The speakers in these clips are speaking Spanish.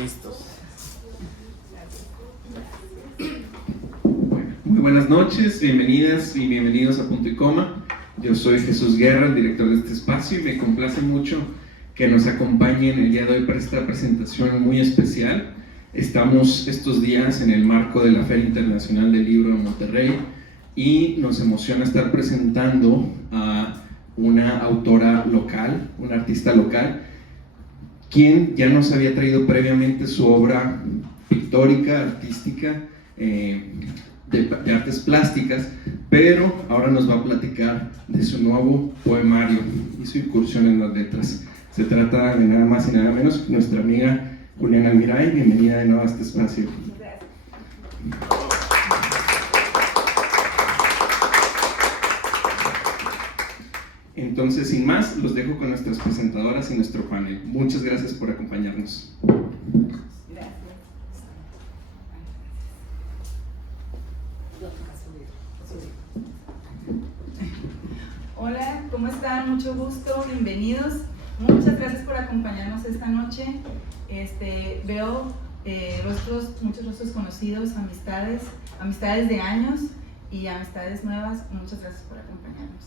Listos. Muy buenas noches, bienvenidas y bienvenidos a Punto y Coma. Yo soy Jesús Guerra, el director de este espacio, y me complace mucho que nos acompañen el día de hoy para esta presentación muy especial. Estamos estos días en el marco de la Feria Internacional del Libro de Monterrey y nos emociona estar presentando a una autora local, una artista local, quien ya nos había traído previamente su obra pictórica, artística, de artes plásticas, pero ahora nos va a platicar de su nuevo poemario y su incursión en las letras. Se trata de nada más y nada menos que nuestra amiga Juliana Almiray. Bienvenida de nuevo a este espacio. Gracias. Entonces, sin más, los dejo con nuestras presentadoras y nuestro panel. Muchas gracias por acompañarnos. Gracias. Hola, ¿cómo están? Mucho gusto, bienvenidos. Muchas gracias por acompañarnos esta noche. Veo muchos rostros conocidos, amistades de años y amistades nuevas. Muchas gracias por acompañarnos.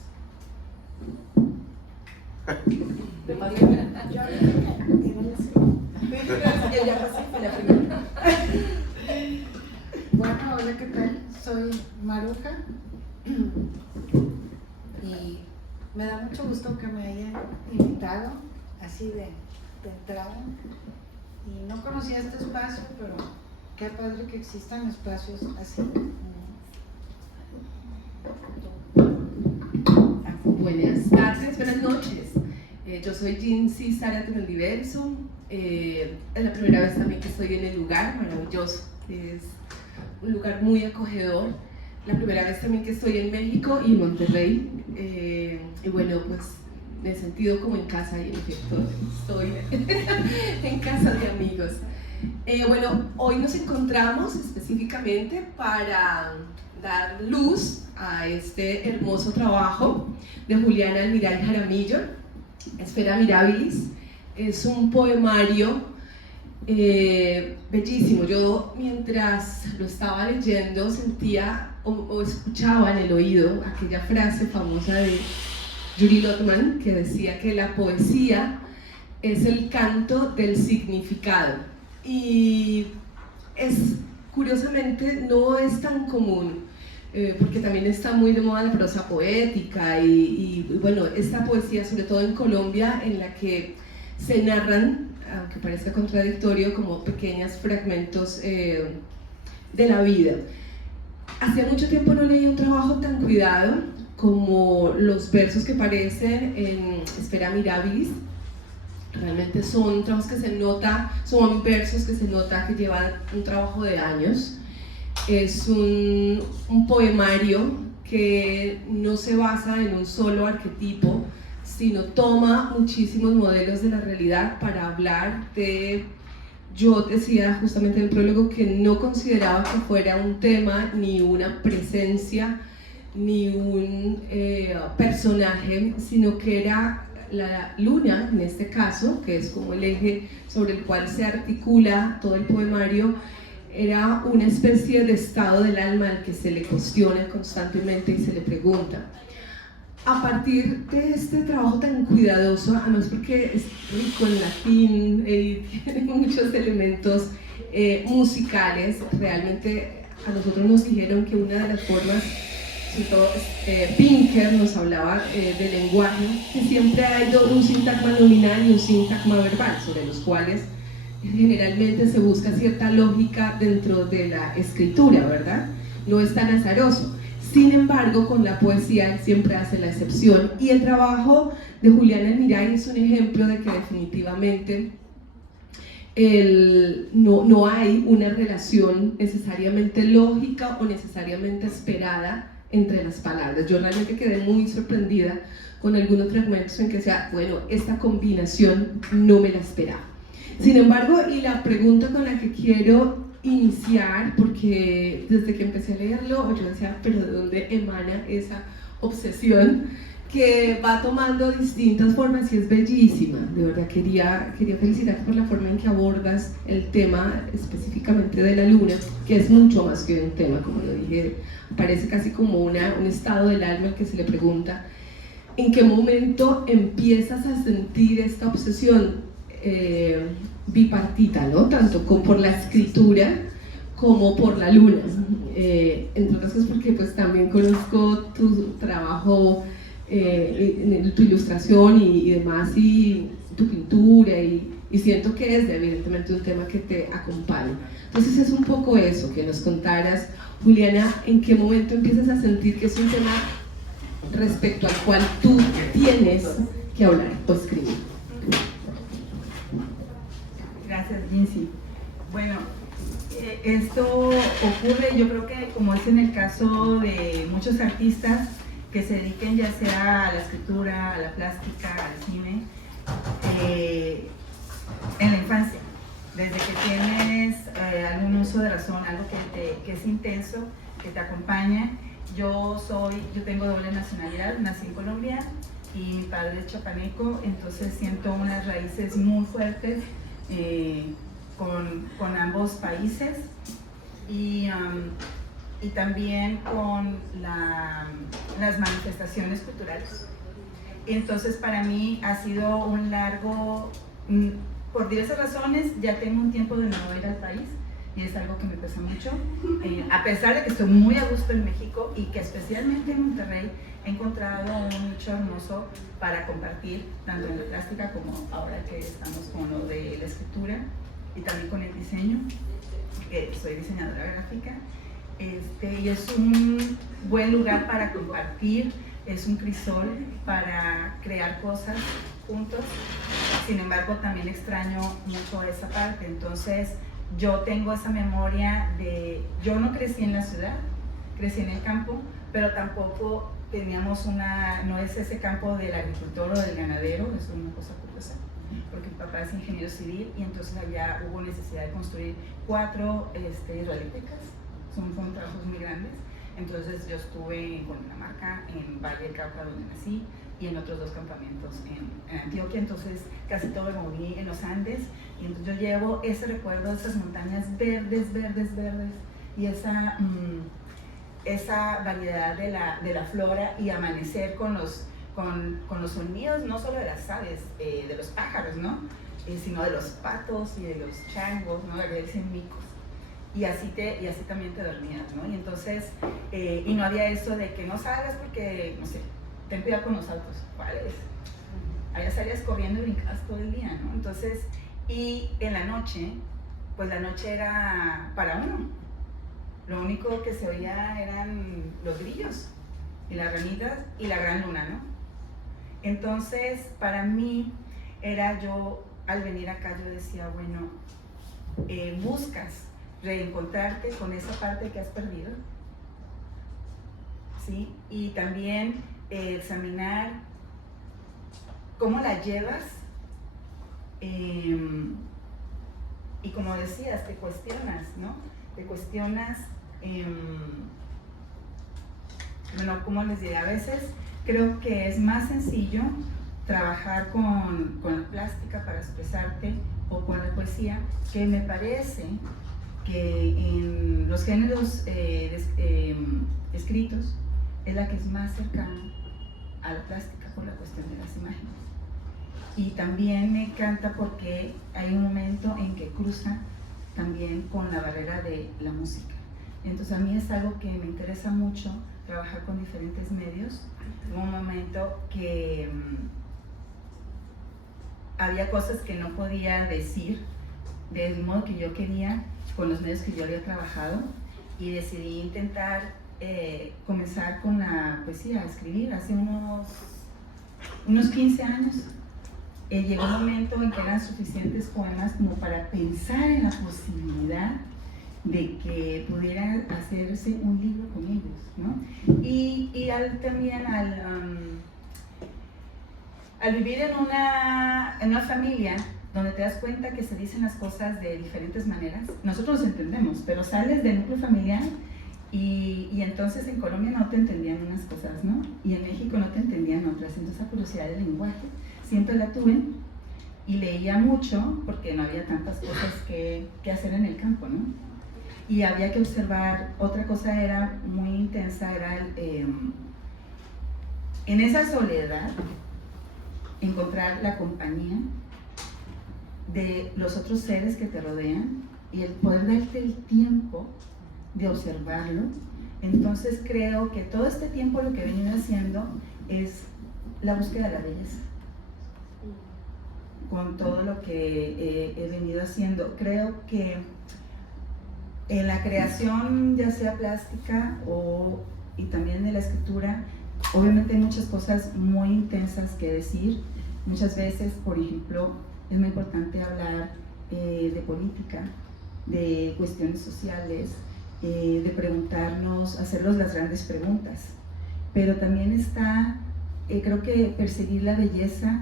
Bueno, hola, ¿qué tal? Soy Maruja y me da mucho gusto que me hayan invitado así de entrada, y no conocía este espacio, pero qué padre que existan espacios así. Buenas tardes, buenas noches. Yo soy Jinsi Zárate del Diverso. Es la primera vez también que estoy en el lugar maravilloso. Es un lugar muy acogedor. La primera vez también que estoy en México y Monterrey. Y bueno, pues me he sentido como en casa, y en efecto estoy en casa de amigos. Bueno, hoy nos encontramos específicamente para dar luz a este hermoso trabajo de Juliana Almiray Jaramillo, Esfera Mirabilis. Es un poemario bellísimo. Yo, mientras lo estaba leyendo, sentía o escuchaba en el oído aquella frase famosa de Yuri Lotman, que decía que la poesía es el canto del significado. Y curiosamente no es tan común, porque también está muy de moda la prosa poética y bueno, esta poesía, sobre todo en Colombia, en la que se narran, aunque parezca contradictorio, como pequeños fragmentos de la vida. Hacía mucho tiempo no leía un trabajo tan cuidado como los versos que aparecen en Esfera Mirabilis. Realmente son trabajos que se nota, son versos que se nota que llevan un trabajo de años. Es un poemario que no se basa en un solo arquetipo, sino toma muchísimos modelos de la realidad para hablar de... Yo decía justamente en el prólogo que no consideraba que fuera un tema, ni una presencia, ni un personaje, sino que era la luna, en este caso, que es como el eje sobre el cual se articula todo el poemario. Era una especie de estado del alma al que se le cuestiona constantemente y se le pregunta. A partir de este trabajo tan cuidadoso, además porque es rico en latín, tiene muchos elementos musicales, realmente a nosotros nos dijeron que una de las formas, sobre todo Pinker nos hablaba del lenguaje, que siempre ha ido un sintagma nominal y un sintagma verbal, sobre los cuales generalmente se busca cierta lógica dentro de la escritura, ¿verdad? No es tan azaroso. Sin embargo, con la poesía él siempre hace la excepción, y el trabajo de Juliana Almiray es un ejemplo de que definitivamente no hay una relación necesariamente lógica o necesariamente esperada entre las palabras. Yo realmente quedé muy sorprendida con algunos fragmentos en que decía, bueno, esta combinación no me la esperaba. Sin embargo, y la pregunta con la que quiero iniciar, porque desde que empecé a leerlo yo decía, pero ¿de dónde emana esa obsesión? que va tomando distintas formas y es bellísima. De verdad quería felicitarte por la forma en que abordas el tema específicamente de la luna, que es mucho más que un tema, como lo dije, parece casi como un estado del alma al que se le pregunta en qué momento empiezas a sentir esta obsesión bipartita, ¿no? Tanto por la escritura como por la luna, entre otras cosas porque pues también conozco tu trabajo, tu ilustración y demás, y tu pintura, y siento que es evidentemente un tema que te acompaña. Entonces es un poco eso, que nos contaras, Juliana, en qué momento empiezas a sentir que es un tema respecto al cual tú tienes que hablar o escribir. Gracias, Jinsi. Bueno, esto ocurre, yo creo que como es en el caso de muchos artistas que se dediquen ya sea a la escritura, a la plástica, al cine, en la infancia, desde que tienes algún uso de razón, algo que es intenso, que te acompaña. Yo tengo doble nacionalidad, nací en Colombia y mi padre es chapaneco, entonces siento unas raíces muy fuertes con ambos países y también con las manifestaciones culturales. Entonces para mí ha sido un largo, por diversas razones, ya tengo un tiempo de no ir al país y es algo que me pesa mucho, a pesar de que estoy muy a gusto en México y que especialmente en Monterrey he encontrado un nicho hermoso para compartir, tanto en la plástica como ahora que estamos con lo de la escritura y también con el diseño, que soy diseñadora gráfica, y es un buen lugar para compartir, es un crisol para crear cosas juntos. Sin embargo, también extraño mucho esa parte, entonces yo tengo esa memoria yo no crecí en la ciudad, crecí en el campo, pero tampoco teníamos no es ese campo del agricultor o del ganadero, es una cosa curiosa, porque mi papá es ingeniero civil y entonces allá hubo necesidad de construir 4 hidroeléctricas, fueron trabajos muy grandes, entonces yo estuve en Cundinamarca, en Valle del Cauca donde nací, y en otros 2 campamentos en Antioquia, entonces casi todo me moví en los Andes, y entonces yo llevo ese recuerdo de esas montañas verdes, y esa variedad de la flora, y amanecer con los sonidos, no solo de las aves, de los pájaros, ¿no? Sino de los patos y de los changos, ¿no? Le dicen micos. Y así también te dormías, ¿no? Y entonces, y no había eso de que no salgas porque, no sé, ten cuidado con los autos, ¿cuál es? Allá salías corriendo y brincabas todo el día, ¿no? Entonces, y en la noche, pues la noche era para uno. Lo único que se oía eran los grillos y las ranitas y la gran luna, ¿no? Entonces, para mí, al venir acá, yo decía, bueno, buscas reencontrarte con esa parte que has perdido, ¿sí? Y también examinar cómo la llevas, y como decías, te cuestionas, ¿no? Te cuestionas, bueno, ¿cómo les diré? A veces creo que es más sencillo trabajar con la plástica para expresarte o con la poesía, que me parece que en los géneros escritos es la que es más cercana a la plástica por la cuestión de las imágenes. Y también me encanta porque hay un momento en que cruza también con la barrera de la música. Entonces a mí es algo que me interesa mucho, trabajar con diferentes medios. Hubo un momento que había cosas que no podía decir del modo que yo quería, con los medios que yo había trabajado, y decidí intentar comenzar con la poesía, a escribir hace unos 15 años. Llegó un momento en que eran suficientes poemas como para pensar en la posibilidad de que pudiera hacerse un libro con ellos, ¿no? Y también al vivir en una familia donde te das cuenta que se dicen las cosas de diferentes maneras, nosotros nos entendemos, pero sales del núcleo familiar Y entonces en Colombia no te entendían unas cosas, ¿no? Y en México no te entendían otras. Entonces esa curiosidad del lenguaje siempre la tuve y leía mucho porque no había tantas cosas que hacer en el campo, ¿no? Y había que observar. Otra cosa era muy intensa, era en esa soledad encontrar la compañía de los otros seres que te rodean y el poder darte el tiempo de observarlo. Entonces creo que todo este tiempo lo que he venido haciendo es la búsqueda de la belleza. Con todo lo que he venido haciendo, creo que en la creación, ya sea plástica y también de la escritura, obviamente hay muchas cosas muy intensas que decir. Muchas veces, por ejemplo, es muy importante hablar de política, de cuestiones sociales, de preguntarnos, hacernos las grandes preguntas. Pero también está, creo que perseguir la belleza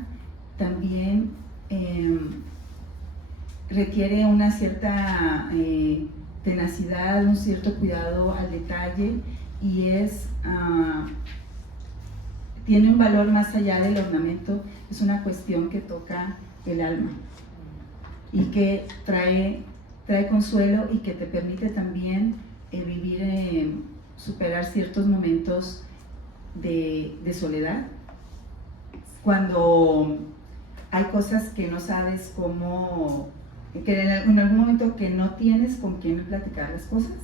también requiere una cierta tenacidad, un cierto cuidado al detalle y tiene un valor más allá del ornamento. Es una cuestión que toca el alma y que trae consuelo y que te permite también vivir, superar ciertos momentos de soledad, cuando hay cosas que no sabes cómo, que en algún momento que no tienes con quién platicar las cosas,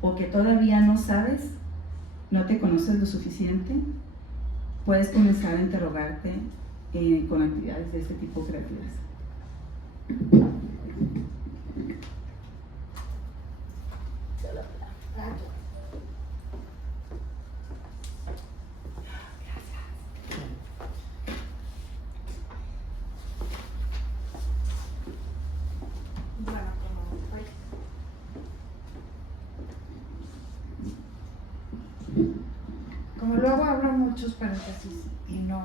o que todavía no sabes, no te conoces lo suficiente, puedes comenzar a interrogarte con actividades de este tipo creativas. Como luego abro muchos paréntesis y no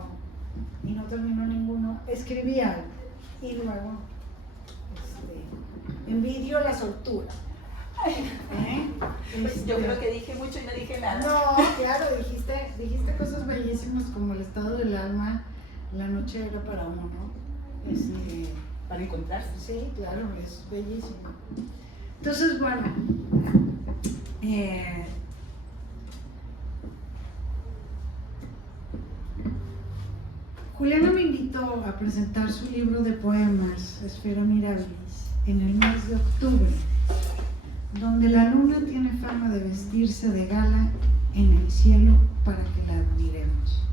termino ninguno, escribí algo y luego envidio la soltura. Pues yo creo que dije mucho y no dije nada. No, claro, dijiste cosas bellísimas como el estado del alma, la noche era para uno. Para encontrarse. Sí, claro, es bellísimo. Entonces, bueno, Juliana me invitó a presentar su libro de poemas, Esfera Mirabilis, en el mes de octubre, donde la luna tiene fama de vestirse de gala en el cielo para que la admiremos.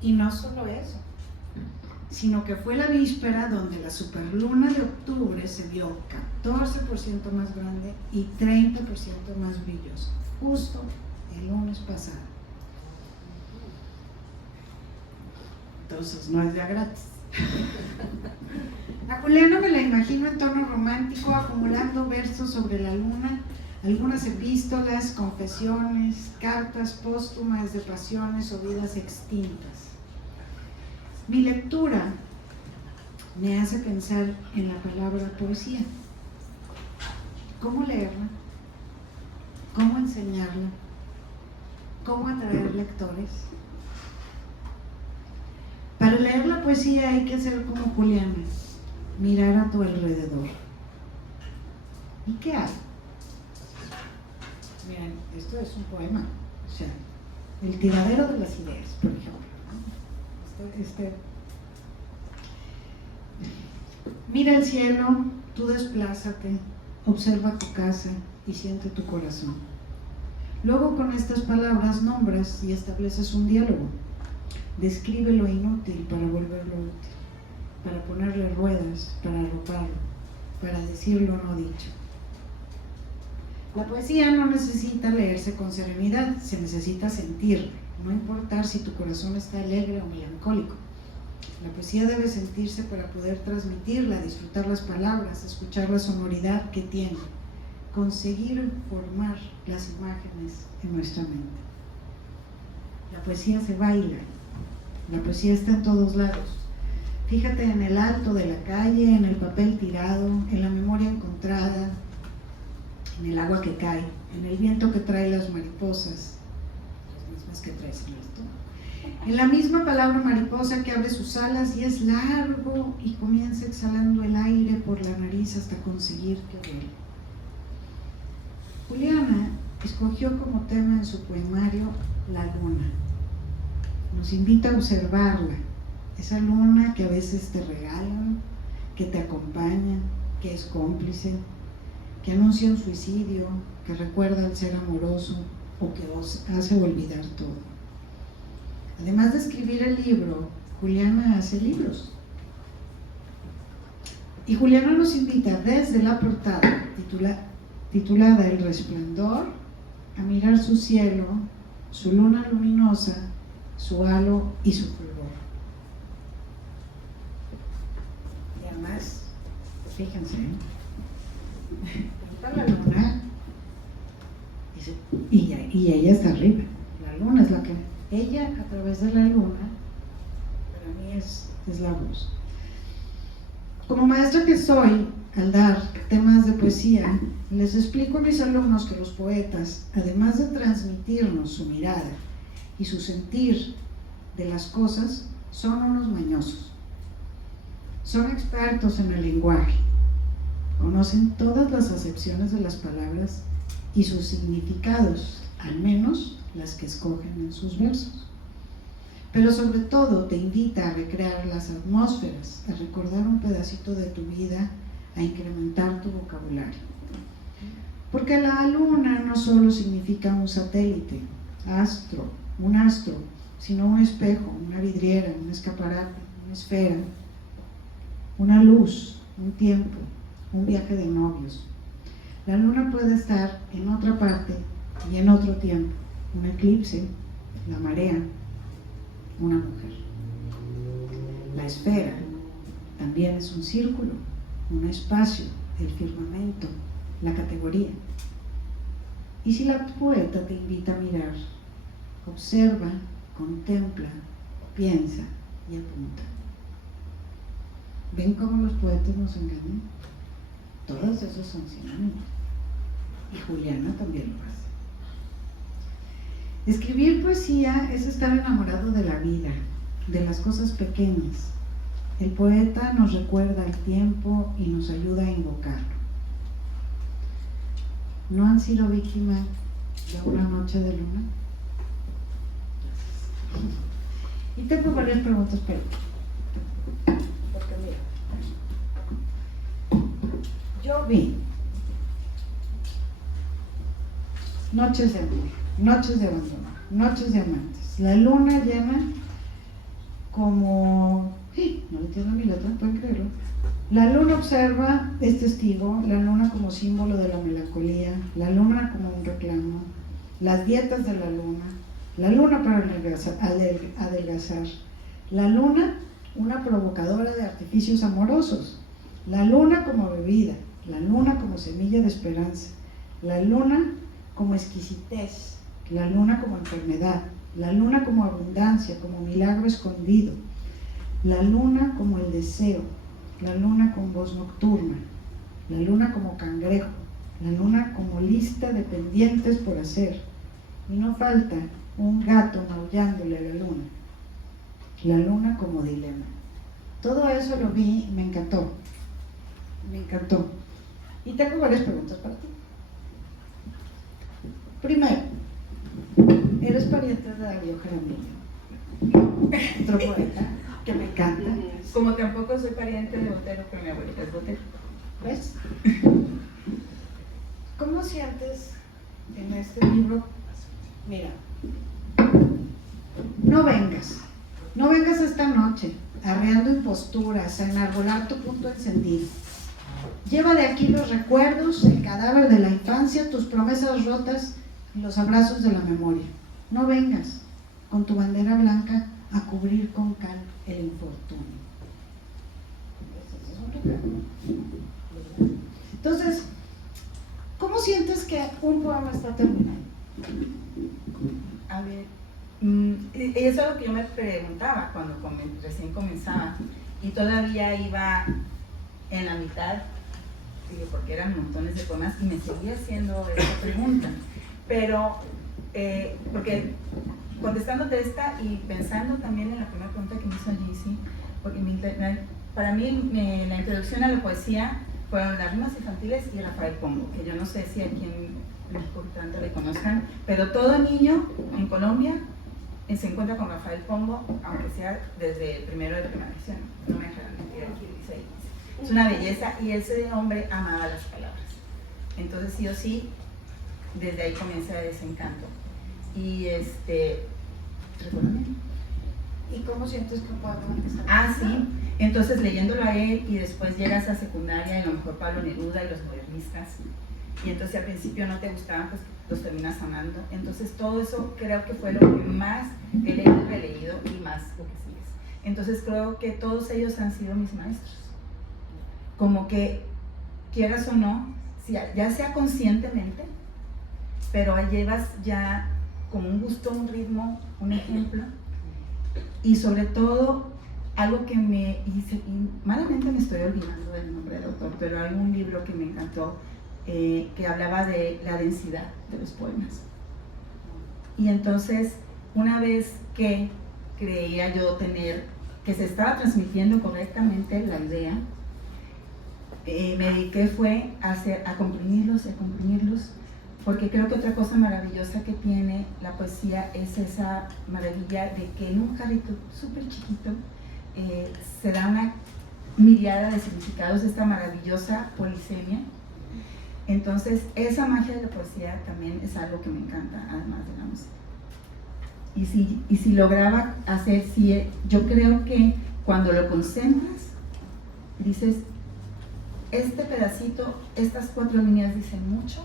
Y no solo eso, sino que fue la víspera donde la superluna de octubre se vio 14% más grande y 30% más brillosa, justo el lunes pasado. Entonces no es ya gratis. A Juliana me la imagino en tono romántico, acumulando versos sobre la luna, algunas epístolas, confesiones, cartas póstumas de pasiones o vidas extintas. Mi lectura me hace pensar en la palabra poesía. ¿Cómo leerla? ¿Cómo enseñarla? ¿Cómo atraer lectores? Para leer la poesía hay que hacer como Juliana, mirar a tu alrededor. ¿Y qué hay? Miren, esto es un poema, o sea, el tiradero de las ideas, por ejemplo. Mira el cielo, tú desplázate, observa tu casa y siente tu corazón. Luego con estas palabras nombras y estableces un diálogo. Describe lo inútil para volverlo útil, para ponerle ruedas, para arroparlo, para decir lo no dicho. La poesía no necesita leerse con serenidad, se necesita sentirlo, no importar si tu corazón está alegre o melancólico. La poesía debe sentirse para poder transmitirla, disfrutar las palabras, escuchar la sonoridad que tiene, conseguir formar las imágenes en nuestra mente. La poesía se baila. La poesía está en todos lados. Fíjate en el alto de la calle, en el papel tirado, en la memoria encontrada, en el agua que cae, en el viento que trae las mariposas, las mismas que traes en el estómago, en la misma palabra mariposa que abre sus alas y es largo y comienza exhalando el aire por la nariz hasta conseguir que vuele. Juliana escogió como tema en su poemario la luna. Nos invita a observarla, esa luna que a veces te regalan, que te acompaña, que es cómplice, que anuncia un suicidio, que recuerda el ser amoroso o que os hace olvidar todo. Además de escribir el libro, Juliana hace libros. Y Juliana nos invita desde la portada titulada El Resplandor a mirar su cielo, su luna luminosa, su halo y su fulgor. Y además, fíjense, está la luna y ella está arriba. La luna es la que, ella a través de la luna, para mí es la voz. Como maestra que soy, al dar temas de poesía, les explico a mis alumnos que los poetas, además de transmitirnos su mirada y su sentir de las cosas, son unos mañosos. Son expertos en el lenguaje, conocen todas las acepciones de las palabras y sus significados, al menos las que escogen en sus versos. Pero sobre todo te invita a recrear las atmósferas, a recordar un pedacito de tu vida, a incrementar tu vocabulario. Porque la luna no solo significa un satélite, un astro, sino un espejo, una vidriera, un escaparate, una esfera, una luz, un tiempo, un viaje de novios. La luna puede estar en otra parte y en otro tiempo, un eclipse, la marea, una mujer. La esfera también es un círculo, un espacio, el firmamento, la categoría. Y si la poeta te invita a mirar, observa, contempla, piensa y apunta. ¿Ven cómo los poetas nos engañan? Todos esos son sinónimos. Y Juliana también lo hace. Escribir poesía es estar enamorado de la vida, de las cosas pequeñas. El poeta nos recuerda el tiempo y nos ayuda a invocarlo. ¿No han sido víctimas de una noche de luna? Y tengo varias preguntas para ti. Porque mira, yo vi noches de amor, noches de abandono, noches de amantes, la luna llena como... no le entiendo mi letra, pueden creerlo. La luna observa, es testigo, la luna como símbolo de la melancolía, la luna como un reclamo, las dietas de la luna para adelgazar, la luna una provocadora de artificios amorosos, la luna como bebida, la luna como semilla de esperanza, la luna como exquisitez, la luna como enfermedad, la luna como abundancia, como milagro escondido, la luna como el deseo, la luna con voz nocturna, la luna como cangrejo, la luna como lista de pendientes por hacer, y no falta un gato maullándole a la luna como dilema. Todo eso lo vi y me encantó, y tengo varias preguntas para ti. Primero, eres pariente de Darío Jaramillo, otro poeta que me encanta. Como tampoco soy pariente de Botero, pero mi abuelita es Botero. ¿Ves? ¿Cómo sientes en este libro? Mira, no vengas esta noche arreando imposturas, a enarbolar tu punto encendido. Lleva de aquí los recuerdos, el cadáver de la infancia, tus promesas rotas y los abrazos de la memoria. No vengas con tu bandera blanca a cubrir con cal el infortunio. Entonces, ¿cómo sientes que un poema está terminado? A ver, eso es lo que yo me preguntaba cuando recién comenzaba y todavía iba en la mitad Digo, porque eran montones de poemas y me seguía haciendo esta pregunta. Pero, porque contestándote esta y pensando también en la primera pregunta que me hizo Gizzy, porque para mí la introducción a la poesía fueron las rimas infantiles y Rafael Pombo, que yo no sé si aquí en México tanto le conozcan, pero todo niño en Colombia se encuentra con Rafael Pombo, aunque sea desde primero de primaria, no me dejarán mentir aquí, dice ahí. Es una belleza y ese hombre amaba las palabras. Entonces sí o sí, desde ahí comienza ese encanto. Y ¿recuérdame? ¿Y cómo sientes que podemos empezar? Ah, sí. Entonces leyéndolo a él y después llegas a secundaria y a lo mejor Pablo Neruda y los modernistas. Y entonces al principio no te gustaban, pues los terminas amando. Entonces todo eso creo que fue lo que más he leído y releído y más lo que sigues. Entonces creo que todos ellos han sido mis maestros. Como que quieras o no, ya sea conscientemente, pero llevas ya como un gusto, un ritmo, un ejemplo. Y sobre todo, algo que me hice, y malamente me estoy olvidando del nombre del autor, pero hay un libro que me encantó, que hablaba de la densidad de los poemas. Y entonces, una vez que creía yo que se estaba transmitiendo correctamente la idea, me dediqué fue a comprimirlos, porque creo que otra cosa maravillosa que tiene la poesía es esa maravilla de que en un jarrito súper chiquito se da una miriada de significados, esta maravillosa polisemia. Entonces, esa magia de la poesía también es algo que me encanta, además de la música. Y si lograba hacer, yo creo que cuando lo concentras, dices, este pedacito, estas 4 líneas dicen mucho,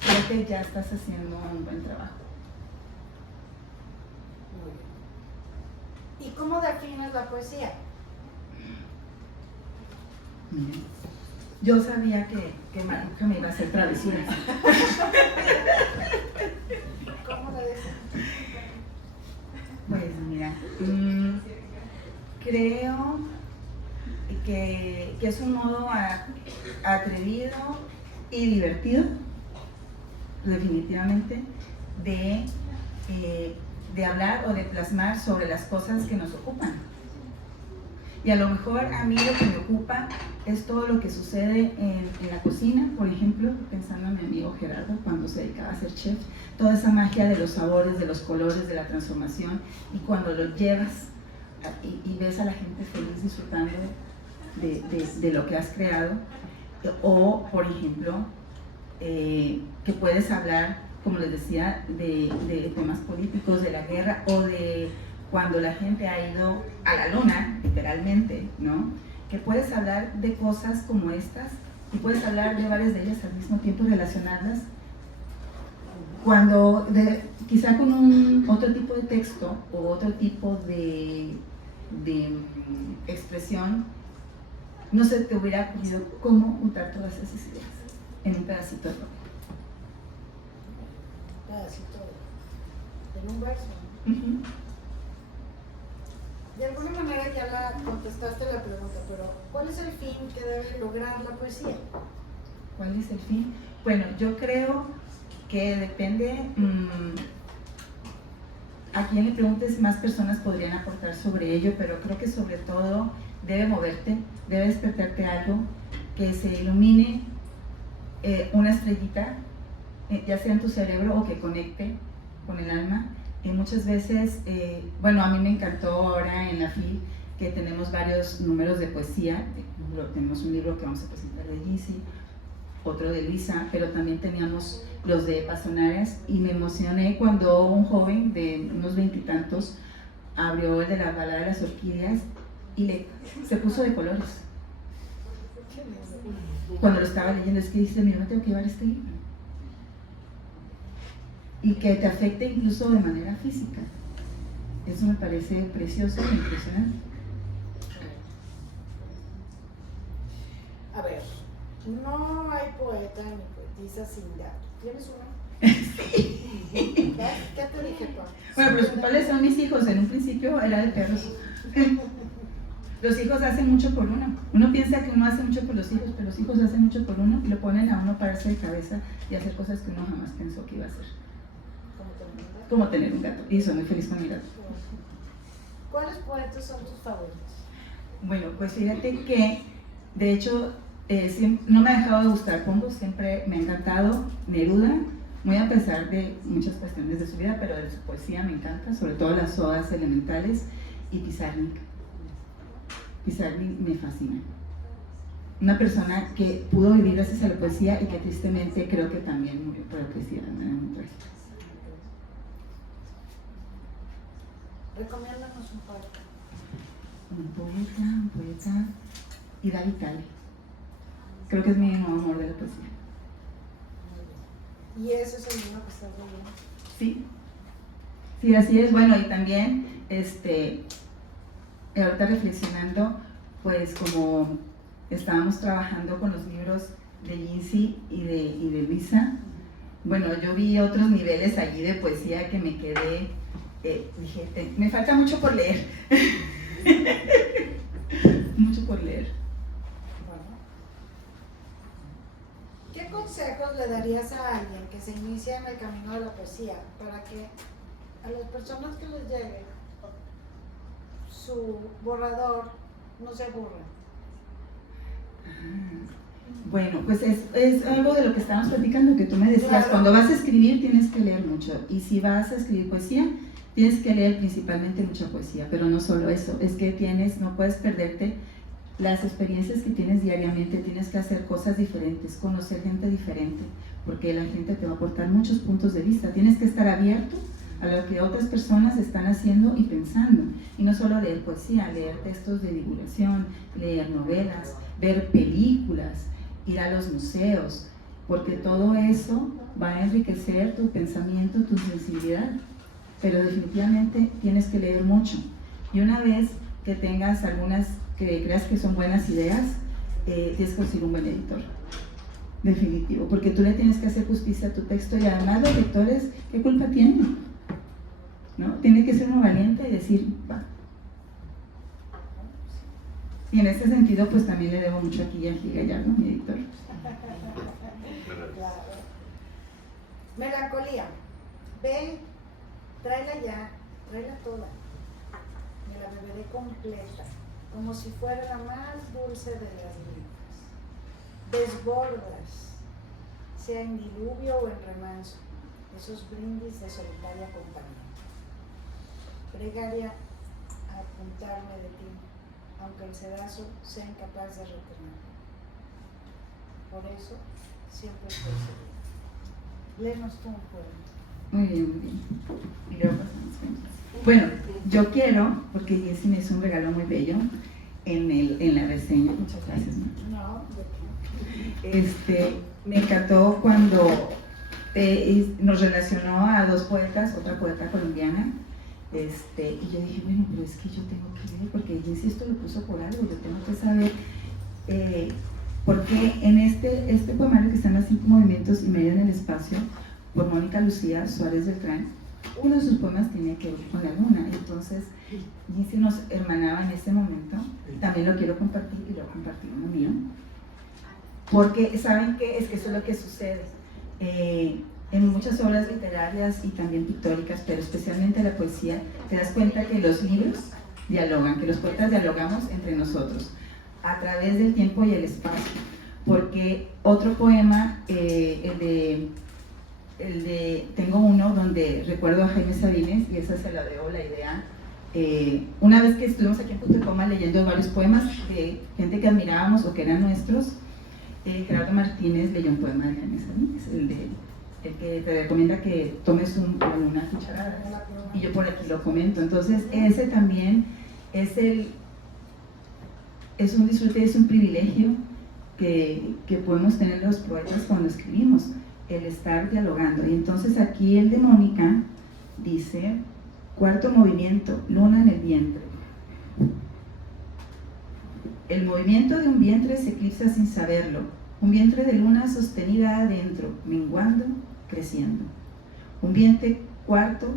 creo que ya estás haciendo un buen trabajo. Muy bien. ¿Y cómo defines la poesía? Miren, yo sabía que Maruja me iba a hacer travesuras. ¿Cómo la defines? Pues mira, creo que es un modo atrevido y divertido, definitivamente, de hablar o de plasmar sobre las cosas que nos ocupan. Y a lo mejor a mí lo que me ocupa es todo lo que sucede en la cocina, por ejemplo, pensando en mi amigo Gerardo cuando se dedicaba a ser chef, toda esa magia de los sabores, de los colores, de la transformación, y cuando lo llevas y ves a la gente feliz disfrutando de lo que has creado, o por ejemplo, que puedes hablar, como les decía, de temas políticos, de la guerra, o de cuando la gente ha ido a la luna, literalmente, ¿no? Que puedes hablar de cosas como estas y puedes hablar de varias de ellas al mismo tiempo, relacionarlas, cuando quizá con otro tipo de texto o otro tipo de expresión no se te hubiera ocurrido cómo juntar todas esas ideas en un pedacito de ropa. Un pedacito en un verso. Uh-huh. De alguna manera ya la contestaste la pregunta, pero ¿cuál es el fin que debe lograr la poesía? ¿Cuál es el fin? Bueno, yo creo que depende a quien le preguntes, más personas podrían aportar sobre ello, pero creo que sobre todo debe moverte, debe despertarte algo, que se ilumine una estrellita, ya sea en tu cerebro o que conecte con el alma. Muchas veces, bueno, a mí me encantó ahora en la FIL que tenemos varios números de poesía. Tenemos un libro que vamos a presentar de Gizzy, otro de Luisa, pero también teníamos los de Pastonares, y me emocioné cuando un joven de unos 20 y tantos abrió el de la balada de las orquídeas y se puso de colores. Cuando lo estaba leyendo, es que dice, mira, no tengo que llevar este libro. Y que te afecte incluso de manera física. Eso me parece precioso e impresionante. A ver, no hay poeta ni poetisa sin gato. ¿Tienes uno? Sí. ¿Qué te dije, Pablo? Bueno, pero ¿cuáles son mis hijos? En un principio era de perros. Los hijos hacen mucho por uno. Uno piensa que uno hace mucho por los hijos, pero los hijos hacen mucho por uno y lo ponen a uno pararse de cabeza y hacer cosas que uno jamás pensó que iba a hacer. Como tener un gato. Y soy muy feliz con mi gato. ¿Cuáles poetas son tus favoritos? Bueno, pues fíjate que, de hecho, no me ha dejado de gustar Pombo, siempre me ha encantado Neruda, muy a pesar de muchas cuestiones de su vida, pero de su poesía me encanta, sobre todo las odas elementales, y Pizarnik. Pizarnik me fascina. Una persona que pudo vivir gracias a la poesía y que tristemente creo que también murió por la poesía de manera muy trágica. Recomiéndanos un poeta. Un poeta, Ida Vitale. Creo que es mi nuevo amor de la poesía. ¿Y ese es el libro que estás leyendo? Sí, sí, así es. Bueno, y también, ahorita reflexionando, pues como estábamos trabajando con los libros de Lindsay y de Luisa, bueno, yo vi otros niveles allí de poesía que me quedé, dije, me falta mucho por leer. Mucho por leer. Bueno. ¿Qué consejos le darías a alguien que se inicia en el camino de la poesía para que a las personas que les llegue su borrador no se aburran? Bueno, pues es algo de lo que estábamos platicando, que tú me decías, claro. Cuando vas a escribir tienes que leer mucho, y si vas a escribir poesía, tienes que leer principalmente mucha poesía, pero no solo eso, es que no puedes perderte las experiencias que tienes diariamente, tienes que hacer cosas diferentes, conocer gente diferente, porque la gente te va a aportar muchos puntos de vista, tienes que estar abierto a lo que otras personas están haciendo y pensando, y no solo leer poesía, leer textos de divulgación, leer novelas, ver películas, ir a los museos, porque todo eso va a enriquecer tu pensamiento, tu sensibilidad, pero definitivamente tienes que leer mucho, y una vez que tengas algunas que creas que son buenas ideas, tienes que conseguir un buen editor, definitivo, porque tú le tienes que hacer justicia a tu texto, y además los lectores, ¿qué culpa tienen? ¿No? Tiene que ser muy valiente y decir, va. Y en este sentido, pues también le debo mucho aquí a Gil Gallardo, mi editor. Claro. Melancolía. Ve, tráela ya, tráela toda. Me la beberé completa, como si fuera la más dulce de las brincas. Desbordas, sea en diluvio o en remanso, esos brindis de solitaria compañía. Pregaria a apuntarme de ti, aunque el sedazo sea incapaz de retenerme. Por eso, siempre estoy segura. Léenos tú un poema. Muy bien, muy bien. Y luego pasamos cuentas. Bueno, yo quiero, porque Jessy me hizo un regalo muy bello en la reseña. Muchas gracias, ¿no? No, ¿de qué? Me encantó cuando nos relacionó a dos poetas, otra poeta colombiana, y yo dije, bueno, pero es que yo tengo que leer, porque Jessy esto lo puso por algo, yo tengo que saber, porque en este poemario que está en los 5 movimientos y medio en el espacio, por Mónica Lucía Suárez Beltrán, uno de sus poemas tiene que ver con la luna, entonces Jessy nos hermanaba en ese momento, también lo quiero compartir y lo compartí uno mío, porque ¿saben qué? Es que eso es lo que sucede. En muchas obras literarias y también pictóricas, pero especialmente la poesía, te das cuenta que los libros dialogan, que los poetas dialogamos entre nosotros, a través del tiempo y el espacio, porque otro poema, tengo uno donde recuerdo a Jaime Sabines, y esa se la debo la idea, una vez que estuvimos aquí en Punto y Coma leyendo varios poemas de gente que admirábamos o que eran nuestros, Gerardo Martínez leyó un poema de Jaime Sabines, el que te recomienda que tomes una cucharada, y yo por aquí lo comento. Entonces ese también es un disfrute, es un privilegio que podemos tener los poetas cuando escribimos, el estar dialogando. Y entonces aquí el de Mónica dice: cuarto movimiento, luna en el vientre. El movimiento de un vientre se eclipsa sin saberlo, un vientre de luna sostenida adentro, menguando, creciendo. Un vientre cuarto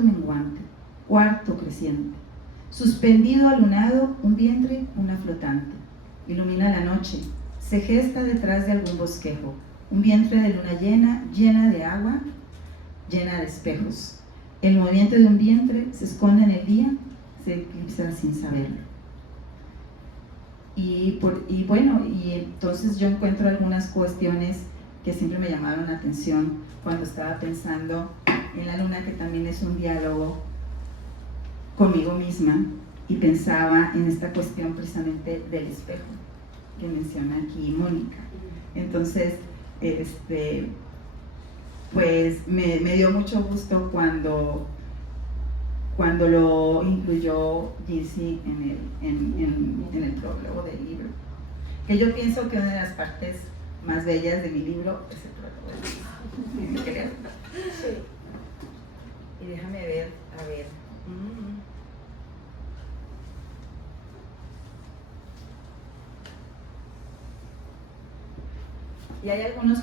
menguante, cuarto creciente. Suspendido alunado, un vientre, una flotante. Ilumina la noche, se gesta detrás de algún bosquejo. Un vientre de luna llena, llena de agua, llena de espejos. El movimiento de un vientre se esconde en el día, se eclipsa sin saberlo. Y entonces yo encuentro algunas cuestiones que siempre me llamaron la atención cuando estaba pensando en la luna, que también es un diálogo conmigo misma, y pensaba en esta cuestión precisamente del espejo que menciona aquí Mónica. Entonces, pues me dio mucho gusto cuando lo incluyó Ginsi en el prólogo del libro, que yo pienso que una de las partes más bellas de mi libro es el prólogo del libro. Sí. Y déjame ver, a ver. Y hay algunos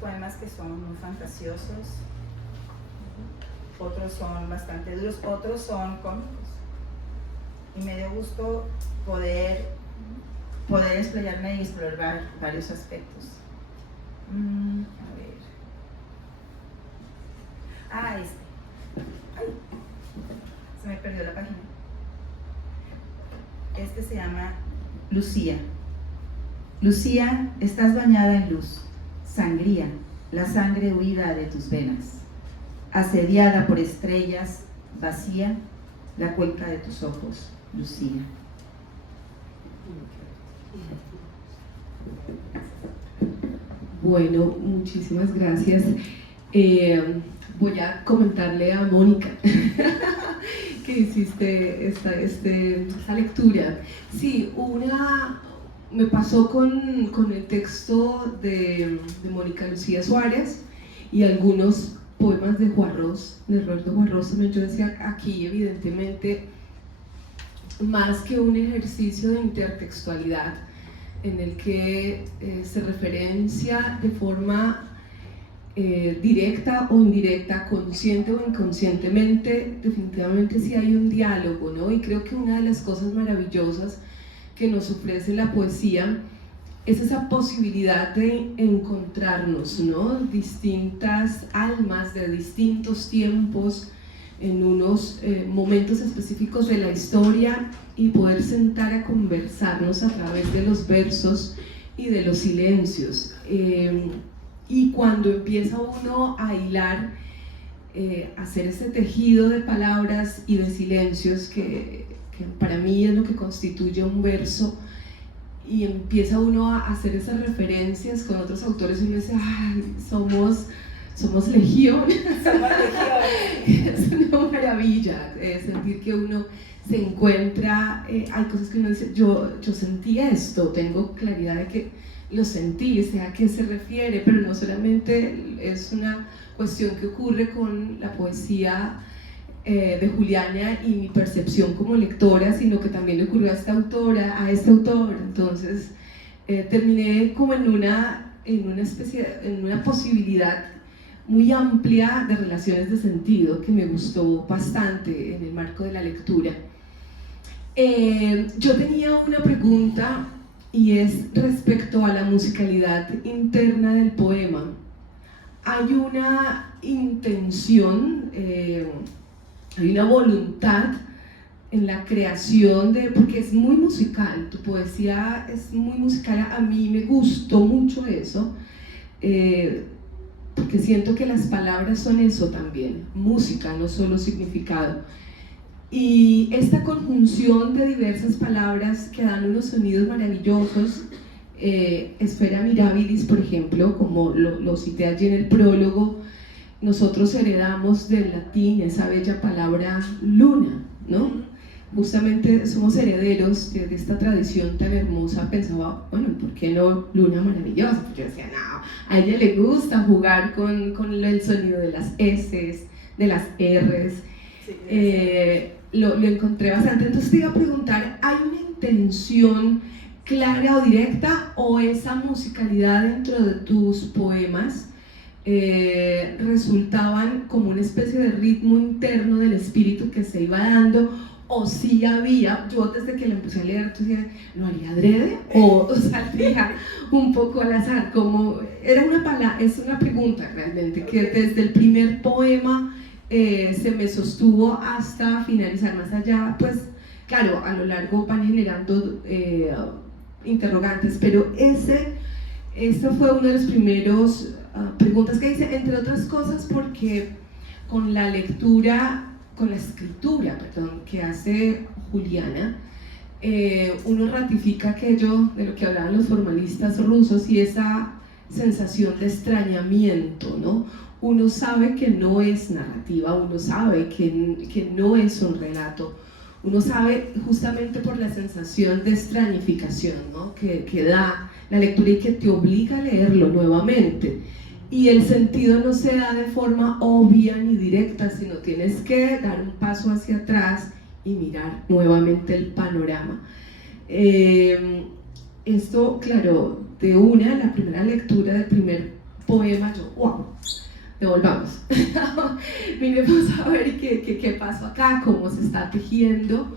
poemas que son muy fantasiosos, otros son bastante duros, otros son cómicos. Y me dio gusto poder explayarme y explorar varios aspectos. A ver. Ay, se me perdió la página. Este se llama Lucía. Lucía, estás bañada en luz, sangría, la sangre huida de tus venas, asediada por estrellas, vacía, la cuenca de tus ojos, Lucía. Bueno, muchísimas gracias. Voy a comentarle a Mónica que hiciste esta lectura. Sí, me pasó con el texto de Mónica Lucía Suárez y algunos poemas de Juarros, de Roberto Juarros. Yo decía, aquí evidentemente, más que un ejercicio de intertextualidad en el que se referencia de forma directa o indirecta, consciente o inconscientemente, definitivamente sí hay un diálogo, ¿no? Y creo que una de las cosas maravillosas que nos ofrece la poesía es esa posibilidad de encontrarnos, ¿no? Distintas almas de distintos tiempos en unos momentos específicos de la historia y poder sentar a conversarnos a través de los versos y de los silencios. Y cuando empieza uno a hilar, hacer ese tejido de palabras y de silencios que para mí es lo que constituye un verso, y empieza uno a hacer esas referencias con otros autores y uno dice, ¡ay, somos legión! Somos legión. Es una maravilla sentir que uno se encuentra, hay cosas que uno dice, yo sentí esto, tengo claridad de que lo sentí, sé a qué se refiere, pero no solamente es una cuestión que ocurre con la poesía de Juliana y mi percepción como lectora, sino que también le ocurrió a esta autora, a este autor. Entonces terminé como en una posibilidad muy amplia de relaciones de sentido que me gustó bastante en el marco de la lectura. Yo tenía una pregunta, y es respecto a la musicalidad interna del poema. Hay una intención, hay una voluntad en la creación porque es muy musical, tu poesía es muy musical, a mí me gustó mucho eso, porque siento que las palabras son eso también, música, no solo significado. Y esta conjunción de diversas palabras que dan unos sonidos maravillosos, Esfera Mirabilis, por ejemplo, como lo cité allí en el prólogo, nosotros heredamos del latín esa bella palabra luna, ¿no? Justamente somos herederos de esta tradición tan hermosa. Pensaba, bueno, ¿por qué no luna maravillosa? Porque yo decía, no, a ella le gusta jugar con el sonido de las S, de las Rs. Sí, lo encontré bastante. Entonces te iba a preguntar, ¿hay una intención clara o directa, o esa musicalidad dentro de tus poemas resultaban como una especie de ritmo interno del espíritu que se iba dando, o sí había, yo desde que lo empecé a leer, yo decía, ¿lo haría adrede? O saldría un poco al azar, como, es una pregunta realmente, que desde el primer poema se me sostuvo hasta finalizar. Más allá, pues, claro, a lo largo van generando interrogantes, pero eso fue uno de los primeros preguntas que hice, entre otras cosas porque con la escritura, que hace Juliana, uno ratifica aquello de lo que hablaban los formalistas rusos y esa sensación de extrañamiento, ¿no? Uno sabe que no es narrativa, uno sabe que no es un relato, uno sabe justamente por la sensación de extrañificación, ¿no? que da la lectura y que te obliga a leerlo nuevamente. Y el sentido no se da de forma obvia ni directa, sino tienes que dar un paso hacia atrás y mirar nuevamente el panorama. Esto, claro, la primera lectura del primer poema, yo, wow, devolvamos. Miremos a ver qué pasó acá, cómo se está tejiendo.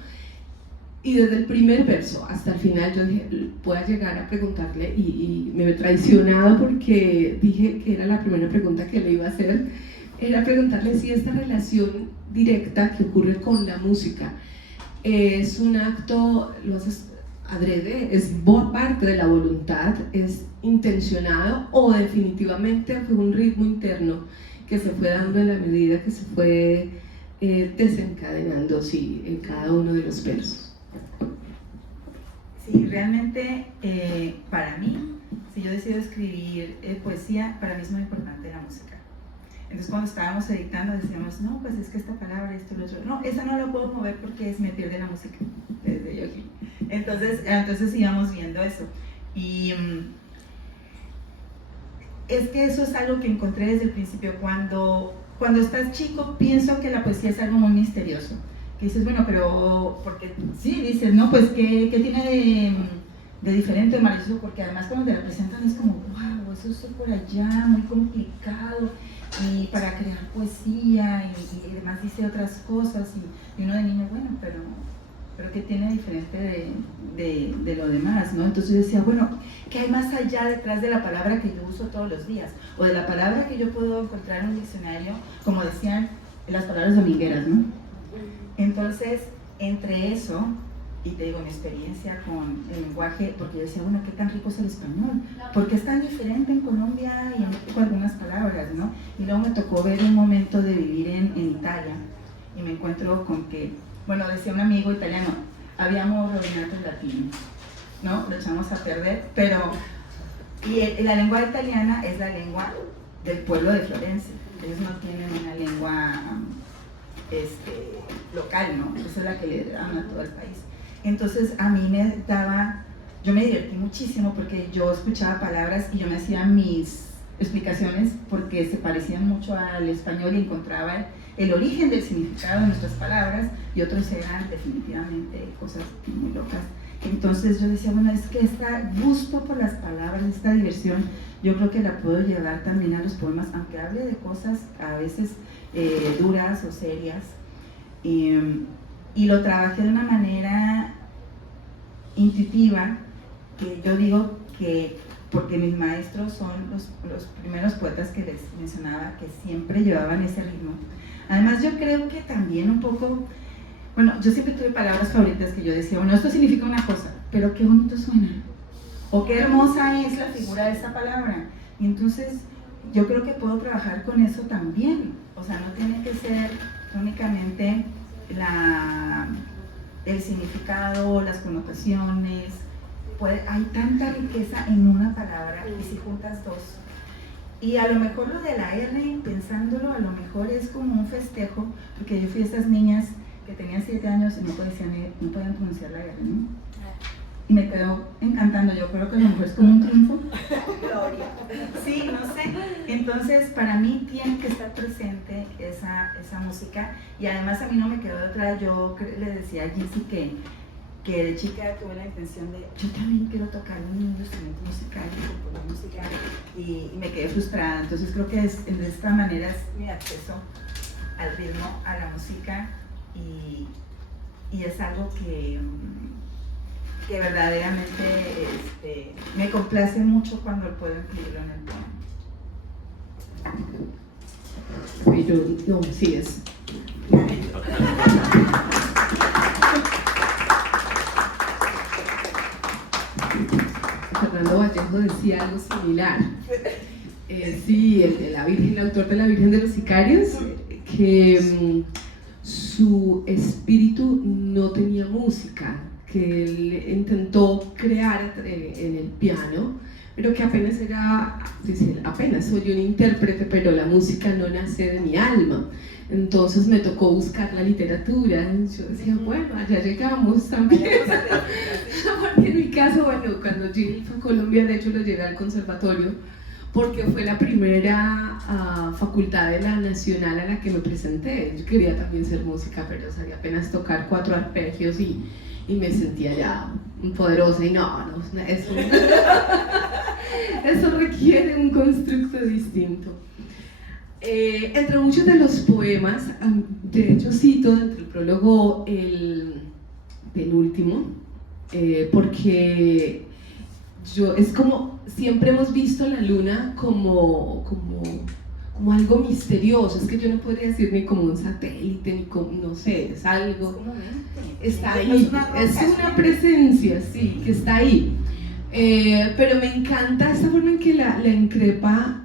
Y desde el primer verso hasta el final yo dije, voy a llegar a preguntarle, y me he traicionado porque dije que era la primera pregunta que le iba a hacer, era preguntarle si esta relación directa que ocurre con la música es un acto, lo haces adrede, es parte de la voluntad, es intencionado, o definitivamente fue un ritmo interno que se fue dando en la medida que se fue desencadenando, sí, en cada uno de los versos. Sí, realmente para mí, si yo decido escribir poesía, para mí es muy importante la música. Entonces cuando estábamos editando decíamos, no, pues es que esta palabra, esto, lo otro, no, esa no la puedo mover porque me pierde la música desde yo aquí. Entonces íbamos viendo eso. Y es que eso es algo que encontré desde el principio. Cuando estás chico, pienso que la poesía es algo muy misterioso. Que dices, bueno, pero, porque sí, dices, no, pues, ¿qué tiene de diferente o maravilloso? Porque además cuando te la presentan es como, wow, eso es por allá, muy complicado, y para crear poesía, y además dice otras cosas, y uno de niño, bueno, pero ¿qué tiene diferente de lo demás, no? Entonces yo decía, bueno, ¿qué hay más allá detrás de la palabra que yo uso todos los días? O de la palabra que yo puedo encontrar en un diccionario, como decían las palabras domingueras, ¿no? Entonces, entre eso, y te digo, mi experiencia con el lenguaje, porque yo decía, bueno, ¿qué tan rico es el español? Porque es tan diferente en Colombia y en México algunas palabras, ¿no? Y luego me tocó ver un momento de vivir en Italia, y me encuentro con que, bueno, decía un amigo italiano, habíamos rovinato latino, ¿no? Lo echamos a perder, pero, y la lengua italiana es la lengua del pueblo de Florencia, ellos no tienen una lengua local, ¿no? Esa es la que le dan a todo el país. Entonces a mí yo me divertí muchísimo porque yo escuchaba palabras y yo me hacía mis explicaciones porque se parecían mucho al español y encontraba el origen del significado de nuestras palabras, y otros eran definitivamente cosas muy locas. Entonces yo decía, bueno, es que este gusto por las palabras, esta diversión, yo creo que la puedo llevar también a los poemas, aunque hable de cosas a veces duras o serias, y lo trabajé de una manera intuitiva, que yo digo que porque mis maestros son los primeros poetas que les mencionaba, que siempre llevaban ese ritmo. Además yo creo que también un poco, bueno, yo siempre tuve palabras favoritas que yo decía, bueno, esto significa una cosa, pero qué bonito suena, o qué hermosa es la figura de esa palabra. Y entonces yo creo que puedo trabajar con eso también, o sea, no tiene que ser únicamente el significado, las connotaciones, hay tanta riqueza en una palabra, y si juntas dos. Y a lo mejor lo de la R, pensándolo, a lo mejor es como un festejo, porque yo fui a esas niñas que tenían 7 años y no podían pronunciar la R, ¿no? Y me quedó encantando. Yo creo que a lo mejor es como un triunfo. Gloria. Sí, no sé. Entonces, para mí tiene que estar presente esa música, y además a mí no me quedó de otra. Yo le decía a Jessie que de chica tuve la intención de, yo también quiero tocar un instrumento musical y componer música, y me quedé frustrada. Entonces creo que de esta manera es mi acceso al ritmo, a la música, y es algo que verdaderamente me complace mucho cuando puedo incluirlo en el poema. Pero no, sí es. Fernando Vallejo decía algo similar. Sí, el autor de La Virgen de los Sicarios, que su espíritu no tenía música, que él intentó crear en el piano, pero que apenas dice, apenas soy un intérprete, pero la música no nace de mi alma. Entonces me tocó buscar la literatura. Yo decía, bueno, allá llegamos también. Porque en mi caso, bueno, cuando llegué a Colombia, de hecho lo llevé al conservatorio, porque fue la primera facultad de la nacional a la que me presenté. Yo quería también ser música, pero sabía apenas tocar 4 arpegios y me sentía ya poderosa. Y no, eso, eso requiere un constructo distinto. Entre muchos de los poemas, de hecho cito dentro del prólogo el penúltimo, porque es como, siempre hemos visto la luna como algo misterioso. Es que yo no podría decir ni como un satélite, ni como, no sé, es algo, está ahí, es una presencia, sí, que está ahí. Pero me encanta esta forma en que la increpa